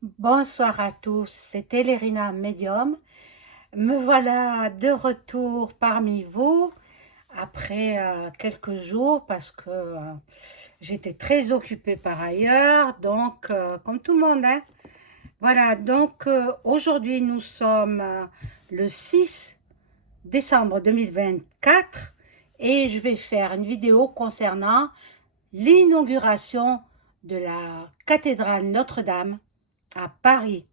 Bonsoir à tous, c'est Elérina Medium. Me voilà de retour parmi vous après quelques jours parce que j'étais très occupée par ailleurs, donc comme tout le monde, hein. Voilà, donc aujourd'hui nous sommes le 6 décembre 2024 et je vais faire une vidéo concernant l'inauguration de la cathédrale Notre-Dame à Paris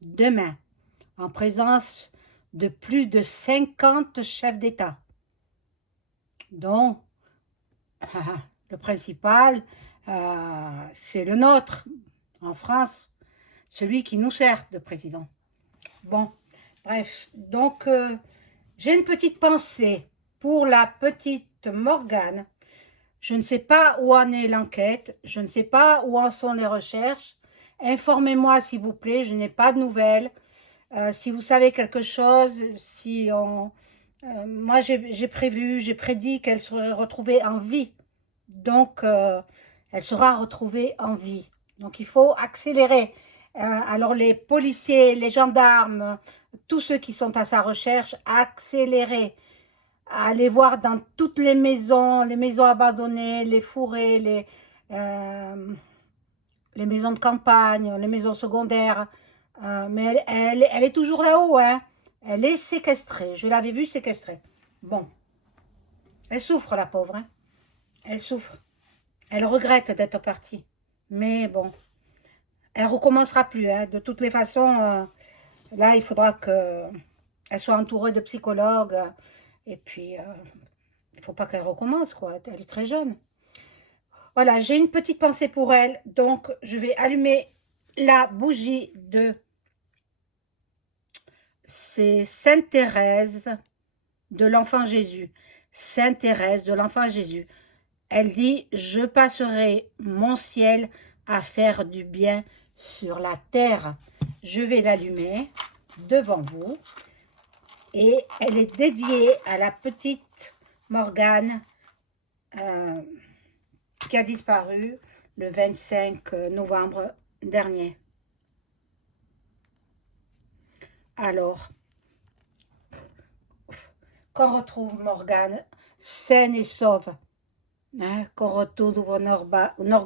demain, en présence de plus de 50 chefs d'État, dont le principal, c'est le nôtre en France, celui qui nous sert de président. Bon, bref, donc j'ai une petite pensée pour la petite Morgane. Je ne sais pas où en est l'enquête, je ne sais pas où en sont les recherches. Informez-moi s'il vous plaît, je n'ai pas de nouvelles. Si vous savez quelque chose, si on... moi, j'ai prédit qu'elle serait retrouvée en vie. Donc, elle sera retrouvée en vie. Donc, il faut accélérer. Alors, les policiers, les gendarmes, tous ceux qui sont à sa recherche, accélérer. Aller voir dans toutes les maisons abandonnées, les fourrés, les maisons de campagne, les maisons secondaires. Mais elle est toujours là-haut, hein. Elle est séquestrée. Je l'avais vue séquestrée. Bon, elle souffre, la pauvre, hein. Elle souffre. Elle regrette d'être partie. Mais bon, elle recommencera plus, hein. De toutes les façons, là, il faudra qu'elle soit entourée de psychologues. Et puis, il ne faut pas qu'elle recommence, quoi. Elle est très jeune. Voilà, j'ai une petite pensée pour elle. Donc, je vais allumer la bougie de... C'est Sainte Thérèse de l'Enfant Jésus. Sainte Thérèse de l'Enfant Jésus. Elle dit, je passerai mon ciel à faire du bien sur la terre. Je vais l'allumer devant vous. Et elle est dédiée à la petite Morgane qui a disparu le 25 novembre dernier. Alors, qu'on retrouve Morgane saine et sauve. Hein, qu'on retrouve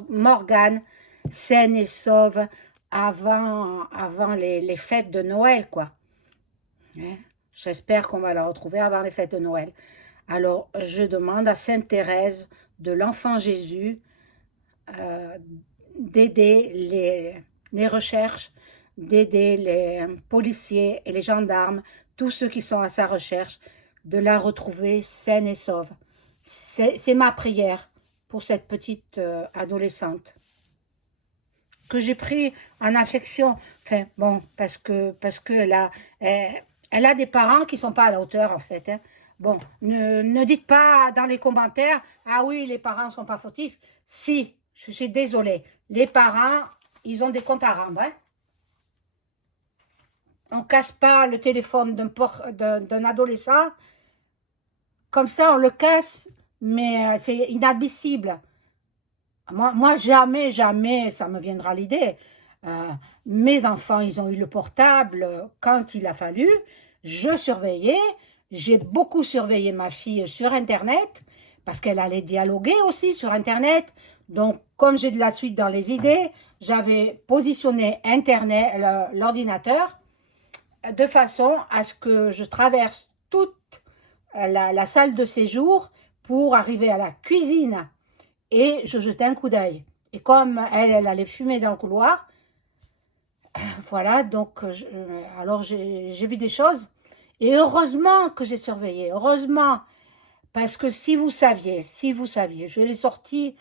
Morgane saine et sauve avant les fêtes de Noël, quoi. Hein, j'espère qu'on va la retrouver avant les fêtes de Noël. Alors, je demande à Sainte Thérèse de l'Enfant Jésus d'aider les recherches, d'aider les policiers et les gendarmes, tous ceux qui sont à sa recherche, de la retrouver saine et sauve. C'est ma prière pour cette petite adolescente que j'ai pris en affection. Enfin, bon, parce que elle a des parents qui ne sont pas à la hauteur, en fait. Hein. Bon, ne dites pas dans les commentaires, ah oui, les parents ne sont pas fautifs. Si, je suis désolée. Les parents, ils ont des comptes à rendre. Hein. On ne casse pas le téléphone d'un adolescent. Comme ça, on le casse, mais c'est inadmissible. Moi, jamais, jamais, ça me viendra l'idée. Mes enfants, ils ont eu le portable quand il a fallu. Je surveillais. J'ai beaucoup surveillé ma fille sur Internet parce qu'elle allait dialoguer aussi sur Internet. Donc, comme j'ai de la suite dans les idées, j'avais positionné Internet, l'ordinateur, de façon à ce que je traverse toute la salle de séjour pour arriver à la cuisine et je jetais un coup d'œil. Et comme elle allait fumer dans le couloir, voilà, donc alors j'ai vu des choses. Et heureusement que j'ai surveillé, heureusement, parce que si vous saviez, je l'ai sortie,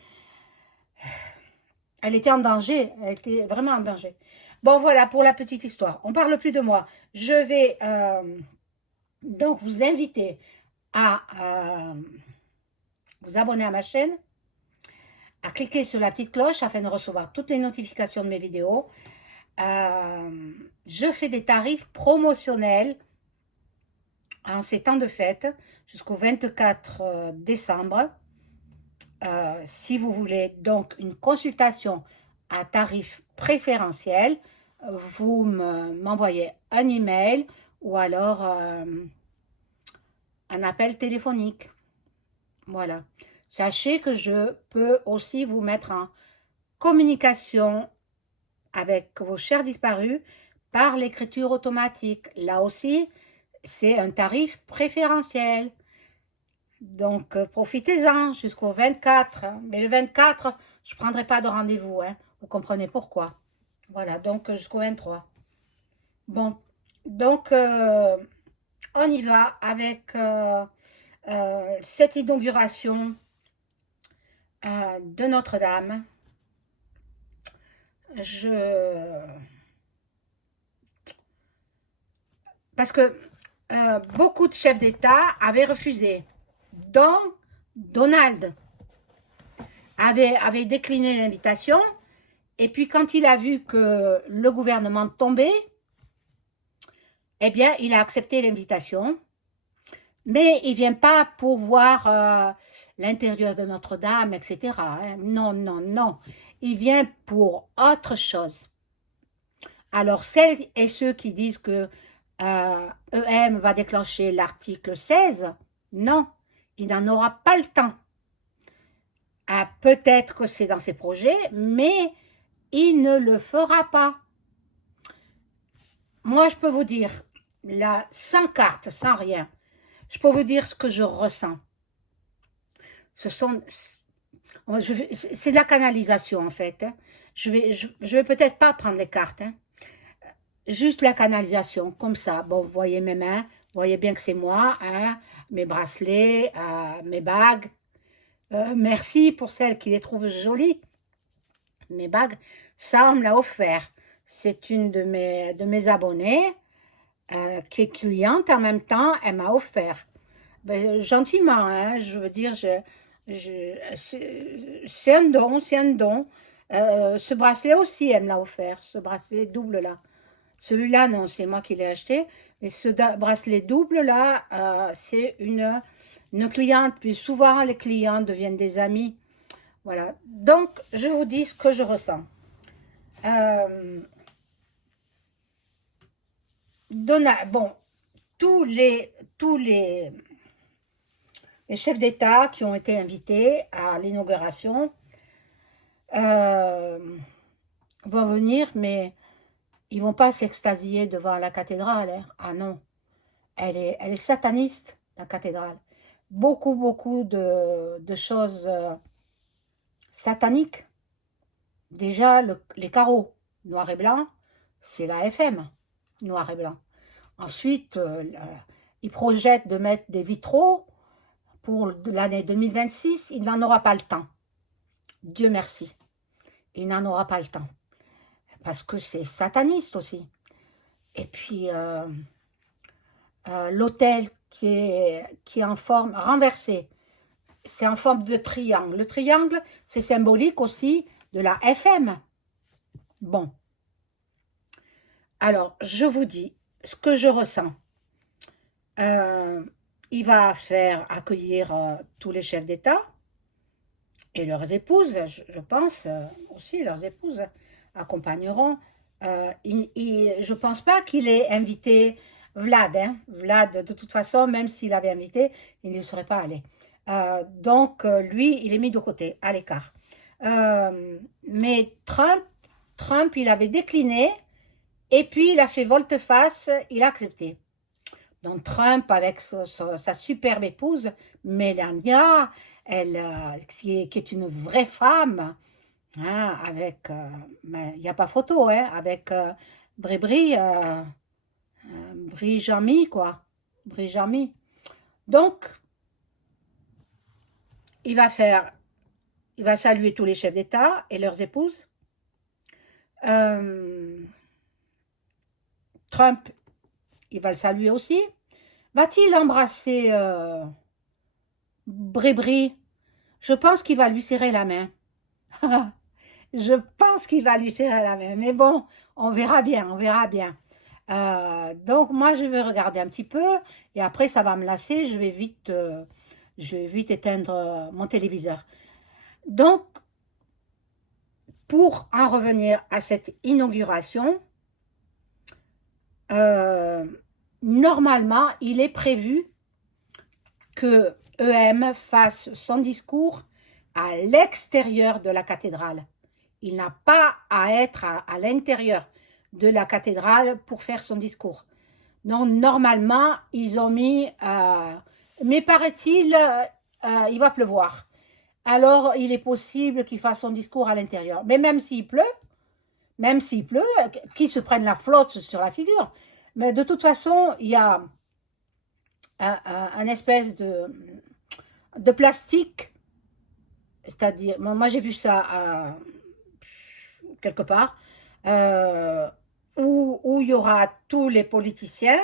elle était en danger, elle était vraiment en danger. Bon, voilà pour la petite histoire. On ne parle plus de moi. Je vais donc vous inviter à vous abonner à ma chaîne, à cliquer sur la petite cloche afin de recevoir toutes les notifications de mes vidéos. Je fais des tarifs promotionnels en ces temps de fête jusqu'au 24 décembre. Si vous voulez donc une consultation à tarif préférentiel, vous m'envoyez un email ou alors un appel téléphonique. Voilà. Sachez que je peux aussi vous mettre en communication avec vos chers disparus par l'écriture automatique. Là aussi, c'est un tarif préférentiel. Donc, profitez-en jusqu'au 24. Mais le 24, je ne prendrai pas de rendez-vous. Hein. Vous comprenez pourquoi. Voilà, donc jusqu'au 23. Bon, donc on y va avec cette inauguration de Notre-Dame. Parce que beaucoup de chefs d'État avaient refusé, dont Donald avait décliné l'invitation. Et puis quand il a vu que le gouvernement tombait, eh bien, il a accepté l'invitation. Mais il ne vient pas pour voir l'intérieur de Notre-Dame, etc. Hein. Non, non, non. Il vient pour autre chose. Alors, celles et ceux qui disent que EM va déclencher l'article 16, non, il n'en aura pas le temps. Peut-être que c'est dans ses projets, mais il ne le fera pas. Moi, je peux vous dire, là, sans carte, sans rien, je peux vous dire ce que je ressens. C'est de la canalisation en fait. Hein. Je vais peut-être pas prendre les cartes. Hein. Juste la canalisation, comme ça. Bon, vous voyez mes mains, vous voyez bien que c'est moi, hein, mes bracelets, mes bagues. Merci pour celles qui les trouvent jolies. Mes bagues, ça on me l'a offert. C'est une de mes abonnées qui est cliente en même temps, elle m'a offert. Ben, gentiment, hein, je veux dire, c'est un don, c'est un don. Ce bracelet aussi, elle me l'a offert, ce bracelet double là. Celui-là, non, c'est moi qui l'ai acheté. Et ce bracelet double là, c'est une cliente. Puis souvent, les clients deviennent des amis. Voilà. Donc, je vous dis ce que je ressens. Bon, tous les chefs d'État qui ont été invités à l'inauguration vont venir, mais ils vont pas s'extasier devant la cathédrale. Hein. Ah non, elle est sataniste, la cathédrale. Beaucoup, beaucoup de choses sataniques. Déjà, les carreaux, noir et blanc, c'est la FM, noir et blanc. Ensuite, ils projettent de mettre des vitraux pour l'année 2026. Il n'en aura pas le temps. Dieu merci. Il n'en aura pas le temps. Parce que c'est sataniste aussi. Et puis, l'autel qui est en forme renversée, c'est en forme de triangle. Le triangle, c'est symbolique aussi de la FM. Bon. Alors, je vous dis ce que je ressens. Il va faire accueillir tous les chefs d'État et leurs épouses, je pense, aussi leurs épouses accompagneront. Je ne pense pas qu'il ait invité Vlad. Hein. Vlad, de toute façon, même s'il avait invité, il ne serait pas allé. Donc, lui, il est mis de côté, à l'écart. Mais Trump, il avait décliné et puis il a fait volte-face, il a accepté. Donc Trump, avec sa superbe épouse, Melania, qui est une vraie femme, hein, avec, il n'y a pas photo, hein, avec Brijami, quoi. Brijami. Donc, il va saluer tous les chefs d'État et leurs épouses. Trump, il va le saluer aussi. Va-t-il embrasser Brébri? Je pense qu'il va lui serrer la main. Je pense qu'il va lui serrer la main. Mais bon, on verra bien, on verra bien. Donc moi, je vais regarder un petit peu et après, ça va me lasser. Je vais vite éteindre mon téléviseur. Donc, pour en revenir à cette inauguration, euh, normalement, il est prévu que EM fasse son discours à l'extérieur de la cathédrale. Il n'a pas à être à l'intérieur de la cathédrale pour faire son discours. Donc, normalement, ils ont mis... mais paraît-il, il va pleuvoir. Alors, il est possible qu'il fasse son discours à l'intérieur. Mais même s'il pleut, qu'il se prenne la flotte sur la figure. Mais de toute façon, il y a un espèce de plastique, c'est-à-dire, moi j'ai vu ça quelque part, euh, où il y aura tous les politiciens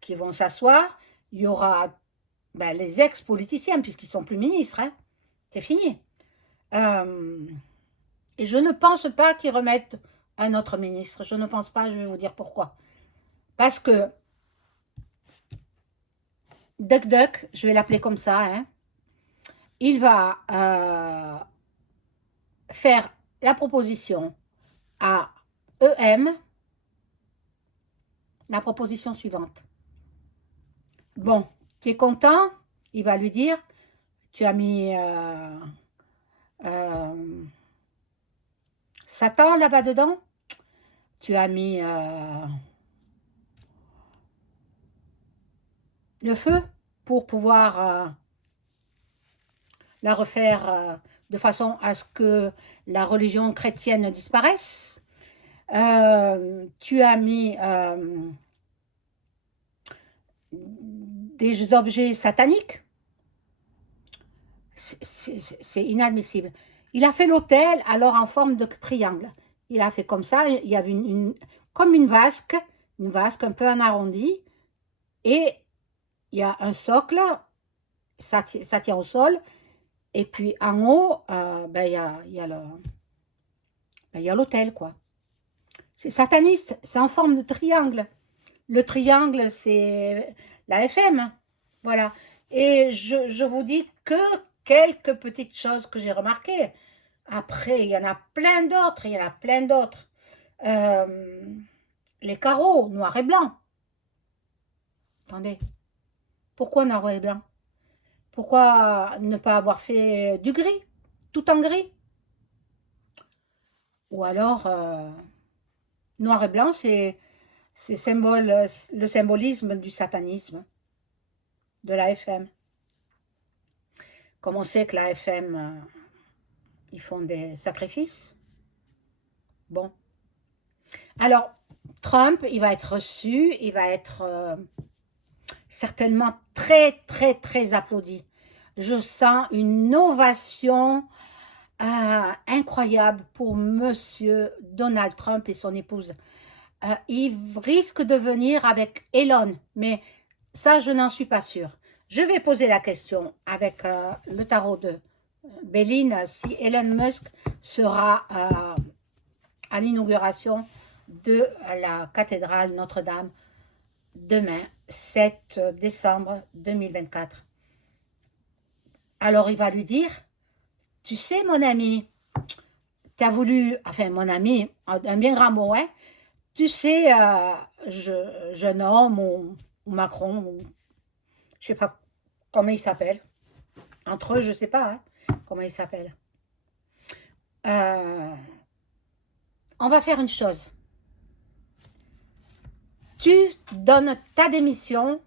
qui vont s'asseoir, il y aura ben, les ex-politiciens, puisqu'ils ne sont plus ministres, hein. C'est fini. Et je ne pense pas qu'ils remettent un autre ministre, je ne pense pas, je vais vous dire pourquoi. Parce que Duck Duck, je vais l'appeler comme ça, hein, il va faire la proposition à EM, la proposition suivante. Bon, tu es content? Il va lui dire, tu as mis Satan là-bas dedans, tu as mis le feu pour pouvoir la refaire de façon à ce que la religion chrétienne disparaisse. Tu as mis des objets sataniques. C'est inadmissible. Il a fait l'autel alors en forme de triangle. Il a fait comme ça, il y avait comme une vasque un peu en arrondi, et il y a un socle, ça tient au sol, et puis en haut, ben, il y a l'autel, quoi. C'est sataniste, c'est en forme de triangle. Le triangle, c'est la FM, voilà. Et je vous dis que quelques petites choses que j'ai remarquées. Après, il y en a plein d'autres, les carreaux, noir et blanc. Attendez, pourquoi noir et blanc? Pourquoi ne pas avoir fait du gris, tout en gris? Ou alors, noir et blanc, c'est le symbolisme du satanisme, de la FM. Comme on sait que la FM, ils font des sacrifices. Bon. Alors, Trump, il va être reçu, il va être certainement très, très, très applaudi. Je sens une ovation incroyable pour monsieur Donald Trump et son épouse. Il risque de venir avec Elon, mais ça, je n'en suis pas sûre. Je vais poser la question avec le tarot de Béline si Elon Musk sera à l'inauguration de la cathédrale Notre-Dame demain, 7 décembre 2024. Alors il va lui dire, tu sais mon ami, tu as voulu, enfin mon ami, un bien grand mot, hein, tu sais, jeune homme ou Macron, ou, je sais pas comment il s'appelle, entre eux je sais pas hein, comment il s'appelle. On va faire une chose. Tu donnes ta démission,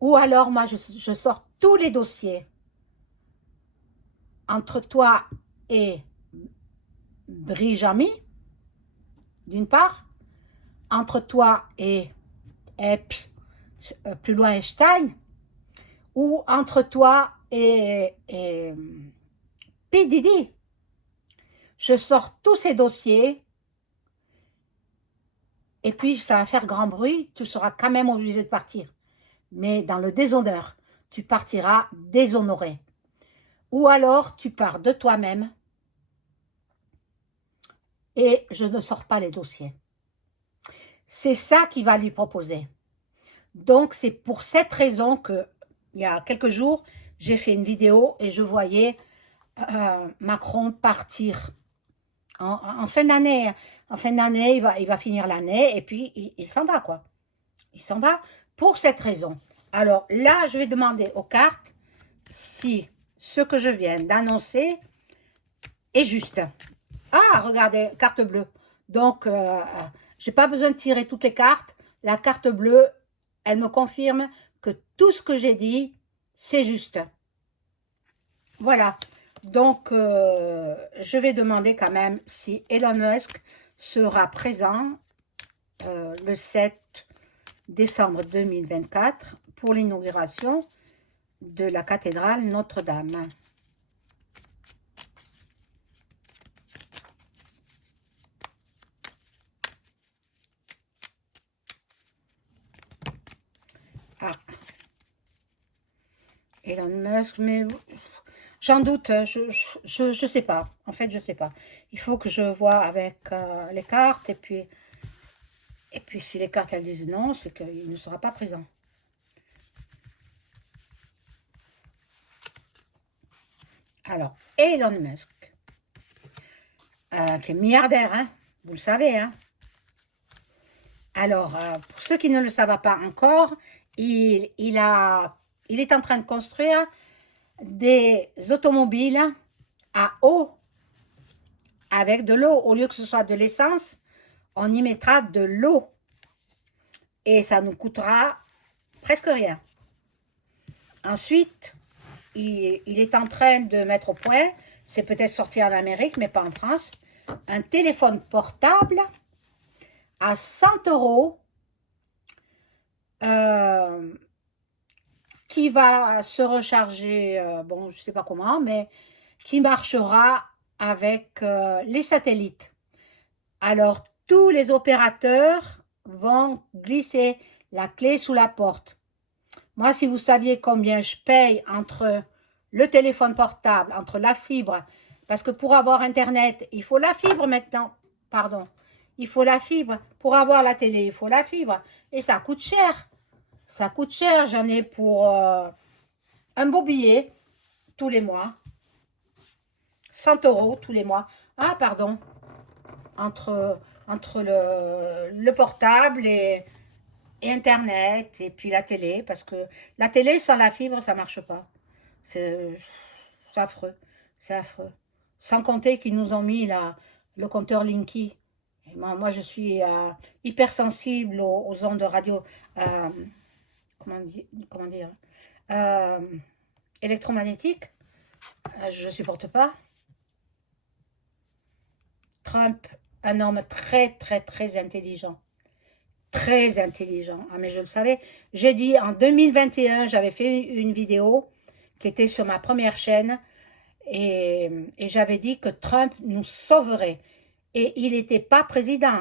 ou alors moi je sors tous les dossiers entre toi et Brijami, d'une part, entre toi et plus loin Einstein, ou entre toi et P. Diddy. Je sors tous ces dossiers, et puis ça va faire grand bruit, tu seras quand même obligé de partir. Mais dans le déshonneur, tu partiras déshonoré. Ou alors tu pars de toi-même et je ne sors pas les dossiers. C'est ça qu'il va lui proposer. Donc c'est pour cette raison que il y a quelques jours, j'ai fait une vidéo et je voyais Macron partir en fin d'année. En fin d'année, il va finir l'année et puis il s'en va, quoi. Il s'en va pour cette raison. Alors là, je vais demander aux cartes si ce que je viens d'annoncer est juste. Ah, regardez, carte bleue. Donc, je n'ai pas besoin de tirer toutes les cartes. La carte bleue, elle me confirme que tout ce que j'ai dit, c'est juste. Voilà. Donc, je vais demander quand même si Elon Musk sera présent le 7 décembre 2024 pour l'inauguration de la cathédrale Notre-Dame. Ah, Elon Musk, mais j'en doute, je sais pas. En fait, je sais pas. Il faut que je vois avec les cartes et puis si les cartes elles disent non, c'est qu'il ne sera pas présent. Alors, Elon Musk, qui est milliardaire, hein, vous le savez, hein. Alors, pour ceux qui ne le savent pas encore, il est en train de construire des automobiles à eau avec de l'eau. Au lieu que ce soit de l'essence, on y mettra de l'eau. Et ça nous coûtera presque rien. Ensuite, il est en train de mettre au point, c'est peut-être sorti en Amérique, mais pas en France, un téléphone portable à 100 € qui va se recharger, bon, je ne sais pas comment, mais qui marchera avec les satellites. Alors, tous les opérateurs vont glisser la clé sous la porte. Moi, si vous saviez combien je paye entre le téléphone portable, entre la fibre, parce que pour avoir Internet, il faut la fibre maintenant, pardon, il faut la fibre. Pour avoir la télé, il faut la fibre. Et ça coûte cher. Ça coûte cher. J'en ai pour un beau billet tous les mois. 100 € tous les mois. Ah, pardon. Entre le portable et Internet et puis la télé. Parce que la télé, sans la fibre, ça ne marche pas. C'est affreux. C'est affreux. Sans compter qu'ils nous ont mis le compteur Linky. Et moi, je suis hypersensible aux ondes de radio. Comment dire euh, électromagnétiques. Je ne supporte pas. Trump, un homme très, très, très intelligent. Très intelligent. Ah, mais je le savais. J'ai dit en 2021, j'avais fait une vidéo qui était sur ma première chaîne et j'avais dit que Trump nous sauverait. Et il n'était pas président,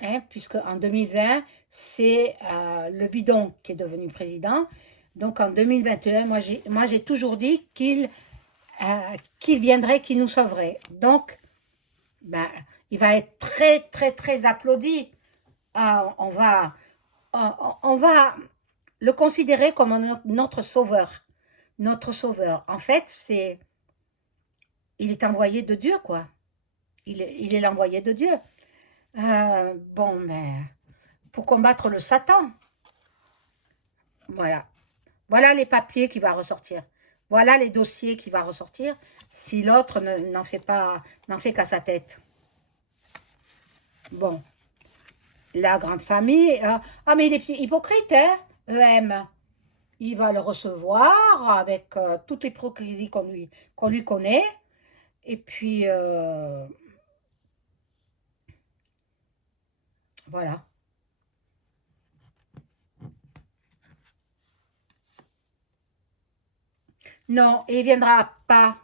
hein, puisque en 2020, c'est le bidon qui est devenu président. Donc en 2021, moi j'ai toujours dit qu'il viendrait, qu'il nous sauverait. Donc, ben, il va être très, très, très applaudi. On va le considérer comme notre sauveur. Notre sauveur. En fait, il est envoyé de Dieu, quoi. Il est l'envoyé de Dieu. Bon, mais pour combattre le Satan. Voilà. Voilà les papiers qui vont ressortir. Voilà les dossiers qui vont ressortir si l'autre n'en fait qu'à sa tête. Bon. La grande famille. Ah, mais il est hypocrite, hein, EM. Il va le recevoir avec toute l'hypocrisie qu'on lui connaît. Et puis, voilà. Non, il ne viendra pas.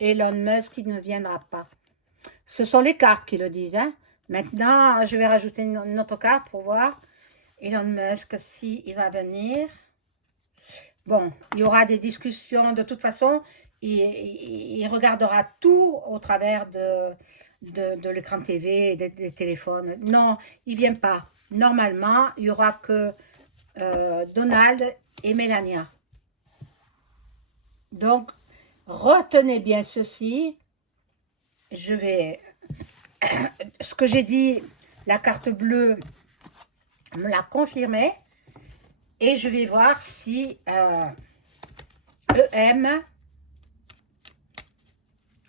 Elon Musk, il ne viendra pas. Ce sont les cartes qui le disent. Hein. Maintenant, je vais rajouter une autre carte pour voir. Elon Musk, si il va venir. Bon, il y aura des discussions. De toute façon, il regardera tout au travers de l'écran TV et des téléphones. Non, il ne vient pas. Normalement, il n'y aura que Donald et Melania. Donc, retenez bien ceci. Je vais ce que j'ai dit, la carte bleue me l'a confirmé. Et je vais voir si EM,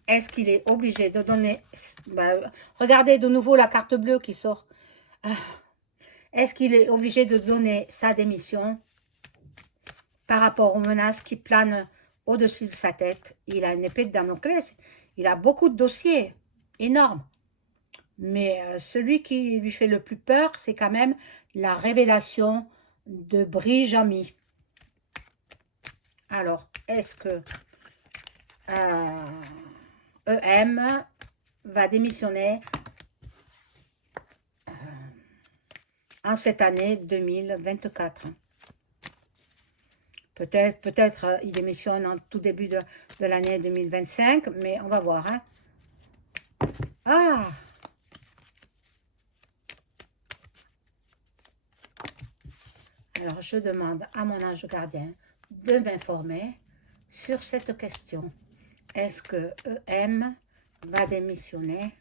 est-ce qu'il est obligé de donner... regardez de nouveau la carte bleue qui sort. Est-ce qu'il est obligé de donner sa démission par rapport aux menaces qui planent au-dessus de sa tête? Il a une épée de Damoclès. Il a beaucoup de dossiers énormes. Mais celui qui lui fait le plus peur, c'est quand même la révélation de Brijami. Alors, est-ce que EM va démissionner en cette année 2024? Peut-être il démissionne en tout début de l'année 2025, mais on va voir. Hein. Ah! Alors, je demande à mon ange gardien de m'informer sur cette question. Est-ce que EM va démissionner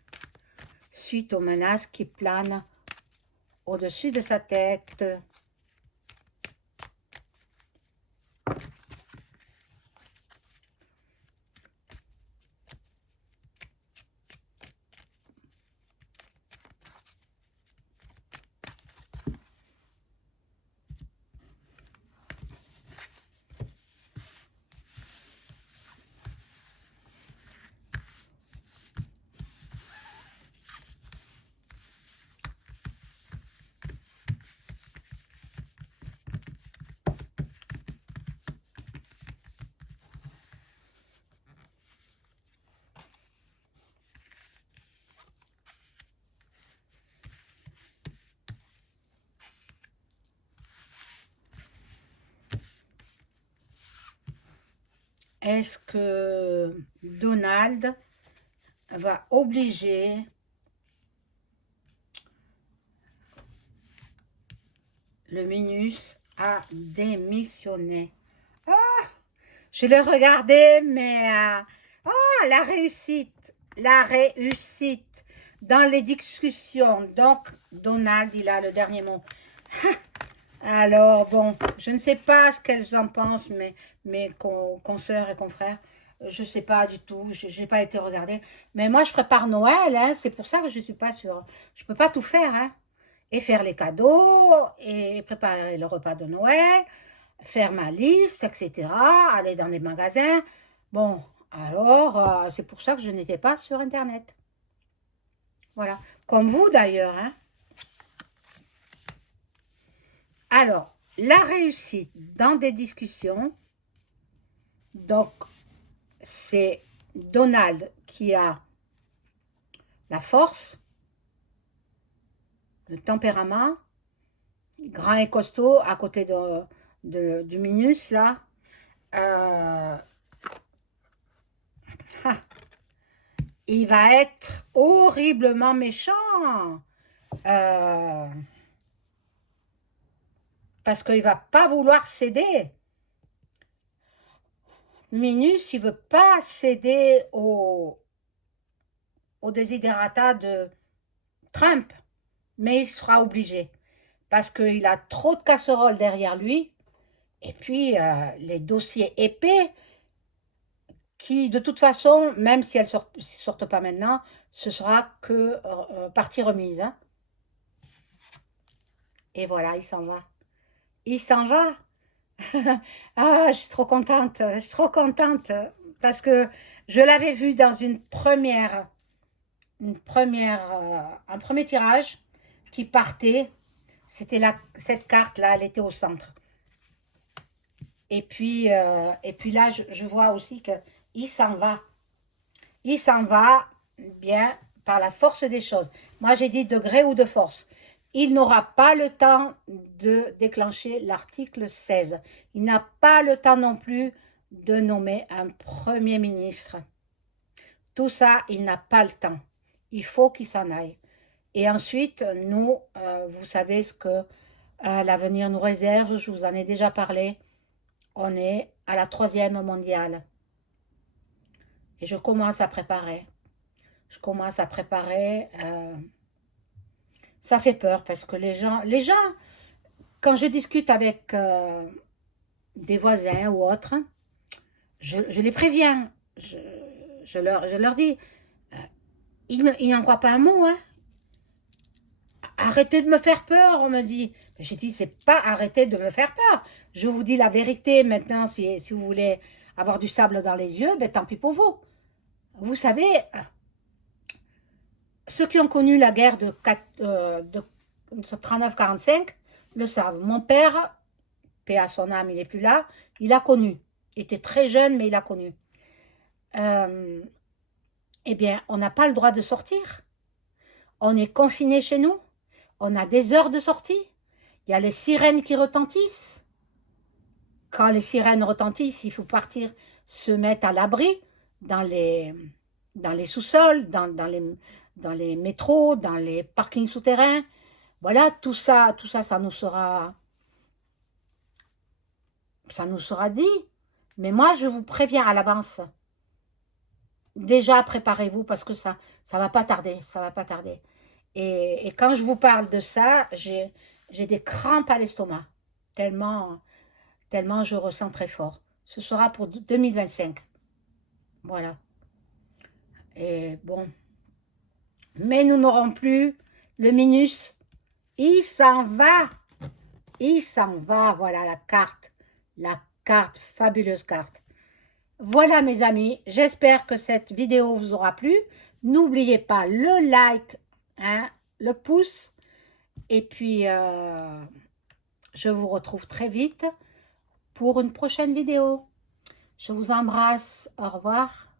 suite aux menaces qui planent au-dessus de sa tête? Est-ce que Donald va obliger le Minus à démissionner? Ah, je l'ai regardé, mais oh, la réussite dans les discussions. Donc, Donald, il a le dernier mot. Alors, bon, je ne sais pas ce qu'elles en pensent, mes consoeurs et confrères. Je ne sais pas du tout, je n'ai pas été regarder. Mais moi, je prépare Noël, hein, c'est pour ça que je ne suis pas sûre. Je ne peux pas tout faire, hein. Et faire les cadeaux, et préparer le repas de Noël, faire ma liste, etc. Aller dans les magasins. Bon, alors, c'est pour ça que je n'étais pas sur Internet. Voilà. Comme vous, d'ailleurs, hein. Alors, la réussite dans des discussions, donc c'est Donald qui a la force, le tempérament, grand et costaud à côté du Minus là. Il va être horriblement méchant. Parce qu'il ne va pas vouloir céder. Minus, il ne veut pas céder au desiderata de Trump, mais il sera obligé, parce qu'il a trop de casseroles derrière lui, et puis les dossiers épais, qui de toute façon, même si elles ne sortent pas maintenant, ce sera que partie remise. Hein. Et voilà, il s'en va. Il s'en va. Ah, je suis trop contente, parce que je l'avais vu dans un premier tirage qui partait. C'était cette carte-là, elle était au centre. Et puis là, je vois aussi qu'il s'en va. Il s'en va bien par la force des choses. Moi, j'ai dit de gré ou de force. Il n'aura pas le temps de déclencher l'article 16. Il n'a pas le temps non plus de nommer un Premier ministre. Tout ça, il n'a pas le temps. Il faut qu'il s'en aille. Et ensuite, nous, vous savez ce que l'avenir nous réserve. Je vous en ai déjà parlé. On est à la 3e mondiale. Et je commence à préparer. je commence à préparer. Ça fait peur parce que les gens, quand je discute avec des voisins ou autres, je les préviens. Je leur dis, euh, ils n'en croient pas un mot, hein. Arrêtez de me faire peur, on me dit. J'ai dit, c'est pas arrêter de me faire peur. Je vous dis la vérité maintenant, si vous voulez avoir du sable dans les yeux, ben tant pis pour vous. Vous savez, ceux qui ont connu la guerre de 39-45 le savent. Mon père, paix à son âme, il n'est plus là, il a connu. Il était très jeune, mais il a connu. Euh, eh bien, on n'a pas le droit de sortir. On est confiné chez nous. On a des heures de sortie. Il y a les sirènes qui retentissent. Quand les sirènes retentissent, il faut partir se mettre à l'abri dans les sous-sols, dans les métros, dans les parkings souterrains. Voilà, ça nous sera dit. Mais moi, je vous préviens à l'avance. Déjà, préparez-vous parce que ça va pas tarder, ça va pas tarder. Et quand je vous parle de ça, j'ai des crampes à l'estomac, tellement, tellement je ressens très fort. Ce sera pour 2025. Voilà. Et bon. Mais nous n'aurons plus le minus. Il s'en va. Il s'en va. Voilà la carte. La carte, fabuleuse carte. Voilà mes amis. J'espère que cette vidéo vous aura plu. N'oubliez pas le like, hein, le pouce. Et puis, je vous retrouve très vite pour une prochaine vidéo. Je vous embrasse. Au revoir.